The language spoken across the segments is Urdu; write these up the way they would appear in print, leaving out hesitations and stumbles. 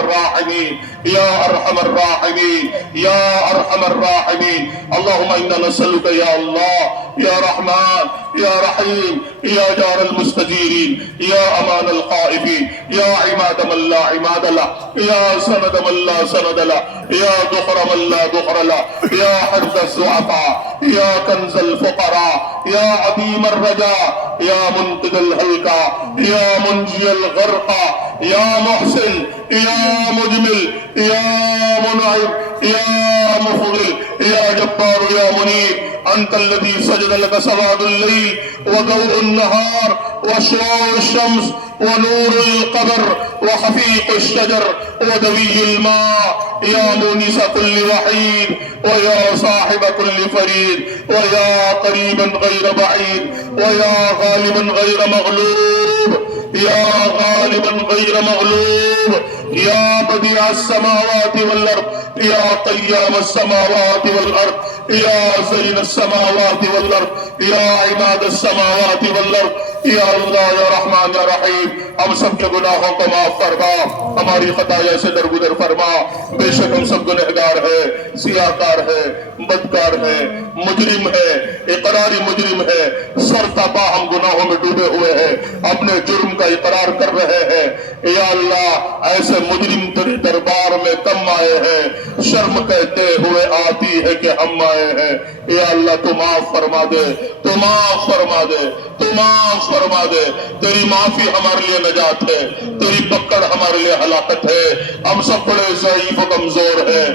الراحمين يا أرحم الراحمين يا أرحم الراحمين. اللهم إنا نسألك يا الله يا رحمن يا رحيم يا جار المستجيرين يا أمان الخائفين يا عماد من لا عماد له يا سند من لا سند له يا ذخر من لا ذخر له يا حرز الضعفاء يا كنز الفقراء يا عظيم الرجاء يا منقذ الهلكى يا منجي الغرقى يا محسن يا مجمل يا منعم يا مفضل يا جبار يا منيب. أنت الذي سجد لك سواد الليل وضوء النهار وشعاع الشمس ونور القمر وخفيق الشجر ودوي الماء يا مونس كل وحيد ويا صاحب كل فريد ويا قريبا غير بعيد ويا غالبا غير مغلوب يا غالبا غير مغلوب يا بديع السماوات والأرض يا قيام السماوات والأرض يا زين السماوات والأرض يا عماد السماوات والأرض یا اللہ یا رحمان یا رحیم. ہم سب کے گناہوں کو معاف فرما, ہماری خطایا سے درگزر فرما. بے شک ہم سب گنہگار ہیں, سیاہکار ہیں, بدکار ہیں, مجرم ہیں, اقراری مجرم ہیں. سر تا پا ہم گناہوں میں ڈوبے ہوئے ہیں, اپنے جرم کا اقرار کر رہے ہیں. یا اللہ ایسے مجرم تیرے دربار میں کم آئے ہیں, شرم کہتے ہوئے آتی ہے کہ ہم آئے ہیں. یا اللہ تو معاف فرما دے, تو معاف فرما دے, تو معاف فرما دے. تیری معافی ہمارے لیے نجات ہے, تیری پکڑ ہمارے لیے ہلاکت ہے. ہم سب بڑے ضعیف و کمزور ہیں.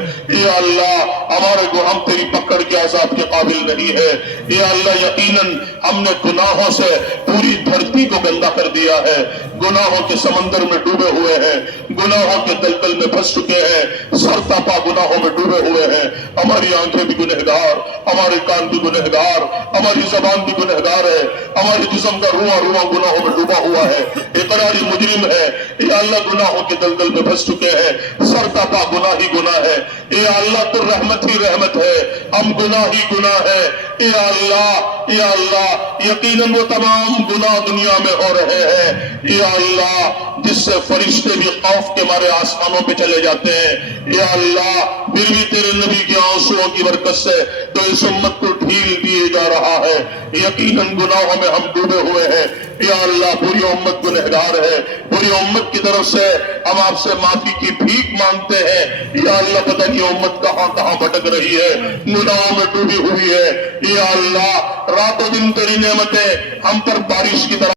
یا اللہ ہمارے ہم تیری پکڑ کے عذاب کے قابل نہیں ہے. یا اللہ یقیناً ہم نے گناہوں سے پوری دھرتی کو گندا کر دیا ہے, گناہوں کے سمندر میں ڈوبے ہوئے ہیں, گناہوں کے دلدل میں پھنس چکے ہیں, سر تا پا گناہوں میں ڈوبے ہوئے ہیں. ہماری آنکھیں بھی گنہگار, ہمارے کان بھی گنہگار, ہماری زبان بھی گنہگار ہے, ہمارے جسم کا روح گناہوں میں ڈوبا ہوا ہے, اقراری مجرم ہے. یا اللہ گناہوں کے دلدل میں پھنس چکے ہیں, سر تا پا گناہ ہی گناہ ہے. یا اللہ تو رحمت ہی رحمت ہے, ہم گناہ ہی گناہ ہے. یا اللہ یقیناً وہ تمام گناہ دنیا میں ہو رہے ہیں یا اللہ جس سے فرشتے بھی خوف کے مارے آسمانوں پہ چلے جاتے ہیں. یا اللہ پھر بھی تیرے نبی کے آنسوؤں کی برکت سے تو اس امت کو ڈھیل دیے جا رہا ہے. یقیناً گناہوں میں ہم ڈوبے ہوئے ہیں. یا اللہ پوری امت گنہگار ہے, پوری امت کی طرف سے ہم آپ سے معافی کی بھیک مانگتے ہیں. یا اللہ پتہ نہیں امت کہاں کہاں بھٹک رہی ہے, گناہوں میں ڈوبی ہوئی ہے. یا اللہ رات و دن تیری نعمتیں ہم پر بارش کی طرح